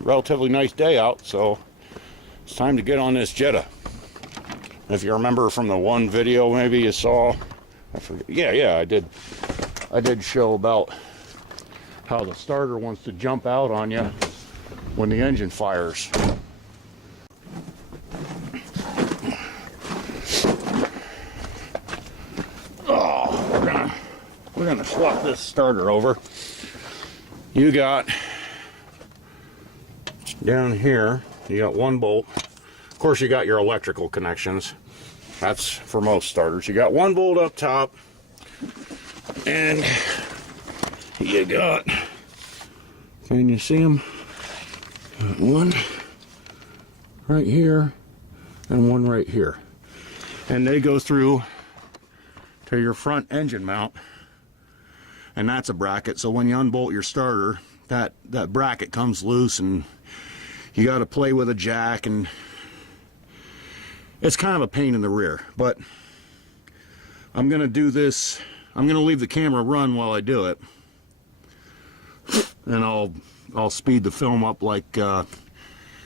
relatively nice day out, so it's time to get on this Jetta. If you remember from the one video maybe you saw, I forget, yeah, I did show about how the starter wants to jump out on you when the engine fires. Oh, we're gonna swap this starter over. You got down here, you got one bolt. Of course, you got your electrical connections. That's for most starters. You got one bolt up top, and you got, can you see them? One right here and one right here. And they go through to your front engine mount, and that's a bracket. So when you unbolt your starter, that bracket comes loose, and you got to play with a jack, and it's kind of a pain in the rear. But I'm gonna do this. I'm gonna leave the camera run while I do it, and I'll speed the film up like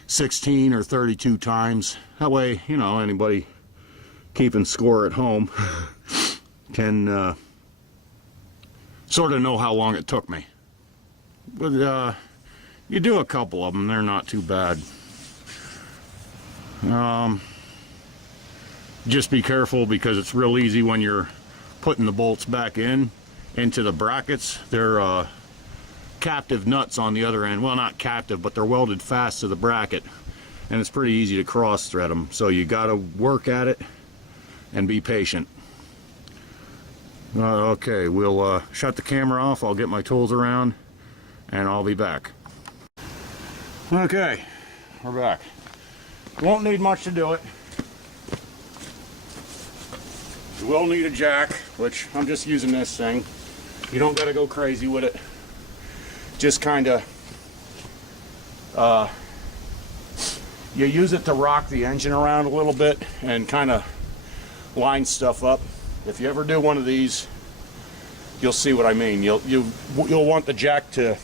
16 or 32 times. That way, you know, anybody keeping score at home can sort of know how long it took me. But you do a couple of them, they're not too bad. Just be careful, because it's real easy when you're putting the bolts back into the brackets. They're captive nuts on the other end. Well, not captive, but they're welded fast to the bracket, and it's pretty easy to cross thread them. So you got to work at it and be patient. Okay, we'll shut the camera off. I'll get my tools around, and I'll be back. Okay, we're back. Won't need much to do it. You will need a jack, which I'm just using this thing. You don't got to go crazy with it. Just kind of, you use it to rock the engine around a little bit and kind of line stuff up. If you ever do one of these, you'll see what I mean. You'll want the jack to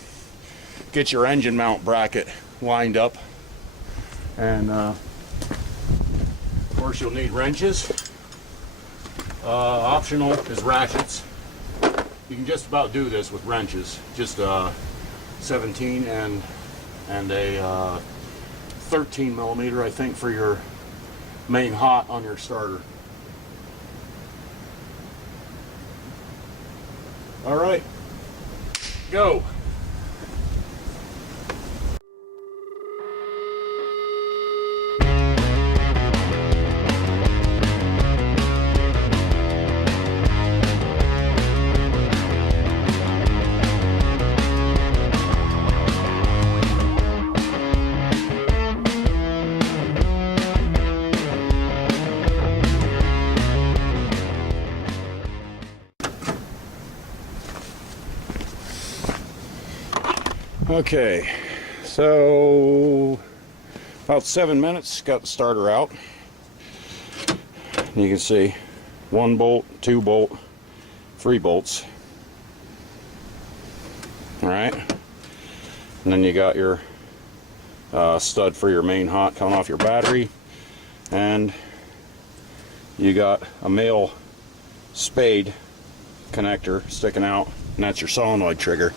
get your engine mount bracket lined up, and of course you'll need wrenches. Optional is ratchets. You can just about do this with wrenches. Just 17 and a 13 millimeter, I think, for your main hot on your starter. All right, go. Okay, so about 7 minutes, got the starter out. You can see 1 bolt, 2 bolt, 3 bolts. All right, and then you got your stud for your main hot coming off your battery, and you got a male spade connector sticking out, and that's your solenoid trigger.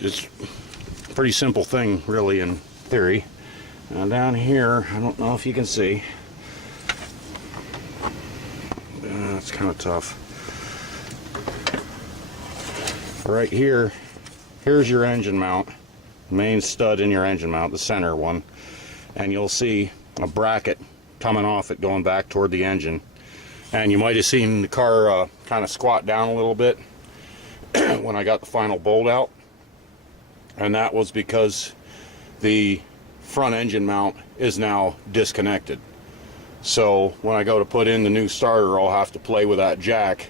It's a pretty simple thing, really, in theory. Now down here, I don't know if you can see. It's kind of tough. Right here, here's your engine mount, main stud in your engine mount, the center one, and you'll see a bracket coming off it going back toward the engine. And you might have seen the car kind of squat down a little bit when I got the final bolt out, and that was because the front engine mount is now disconnected. So when I go to put in the new starter, I'll have to play with that jack,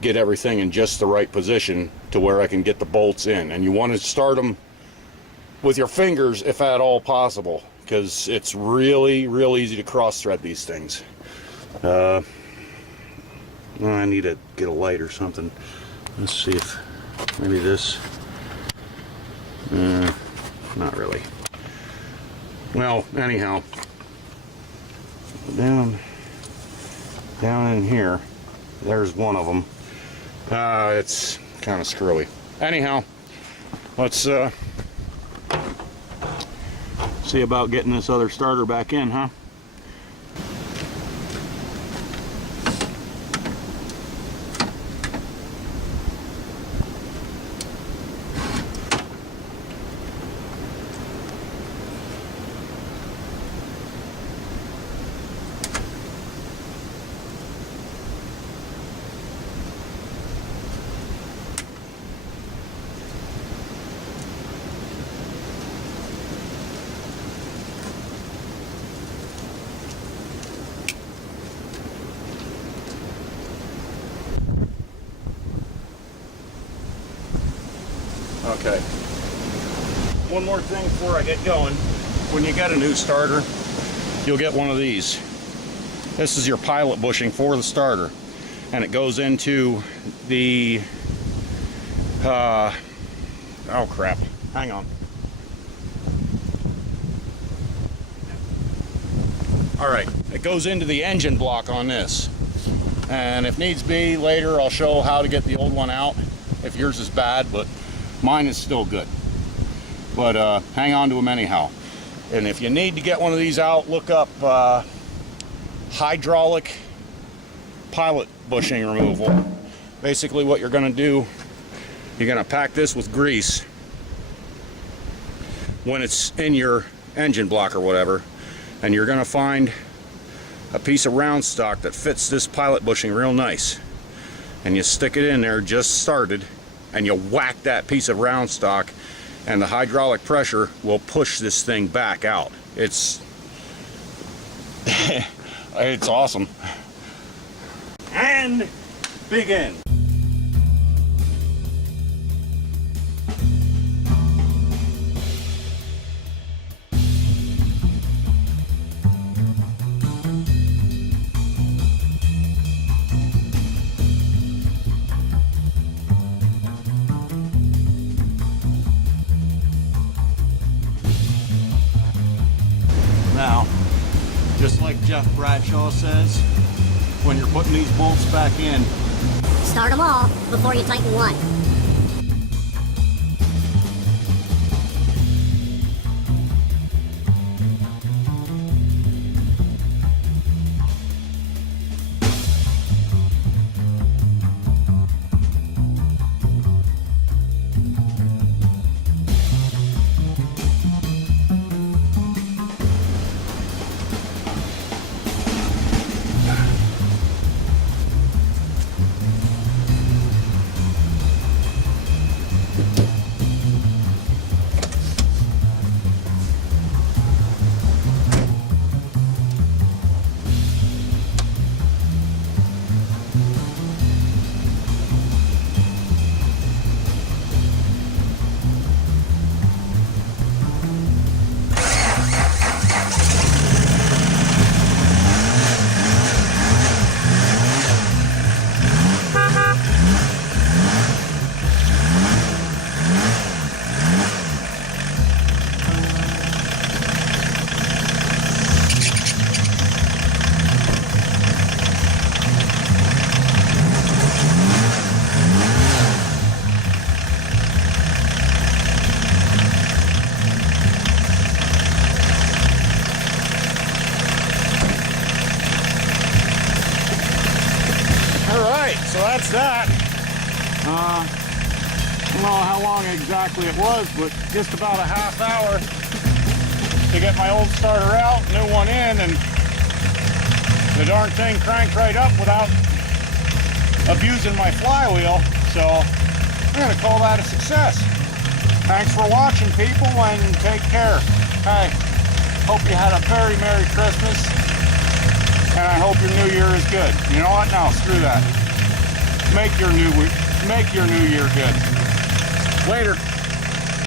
get everything in just the right position to where I can get the bolts in. And you want to start them with your fingers if at all possible, because it's really, real easy to cross thread these things. I need to get a light or something. Let's see if maybe this. There not really. Well, anyhow, down in here, there's one of them. It's kind of screwy. Anyhow, let's see about getting this other starter back in, huh? Okay. One more thing before I get going. When you get a new starter, you'll get one of these. This is your pilot bushing for the starter, and it goes into the oh crap, hang on. Alright, it goes into the engine block on this, and if needs be later I'll show how to get the old one out if yours is bad, but mine is still good. But hang on to them anyhow. And if you need to get one of these out, look up hydraulic pilot bushing removal. Basically what you're going to do, you're going to pack this with grease when it's in your engine block or whatever, and you're going to find a piece of round stock that fits this pilot bushing real nice, and you stick it in there just started, and you whack that piece of round stock, and the hydraulic pressure will push this thing back out. It's it's awesome. And begin. Now, just like Jeff Bradshaw says, when you're putting these bolts back in, start them all before you tighten one. So that's that. I don't know how long exactly it was, but just about a half hour to get my old starter out, new one in, and the darn thing cranked right up without abusing my flywheel. So I'm going to call that a success. Thanks for watching, people, and take care. Hey, hope you had a very Merry Christmas, and I hope your New Year is good. You know what? No, screw that. Make your new year good. Later.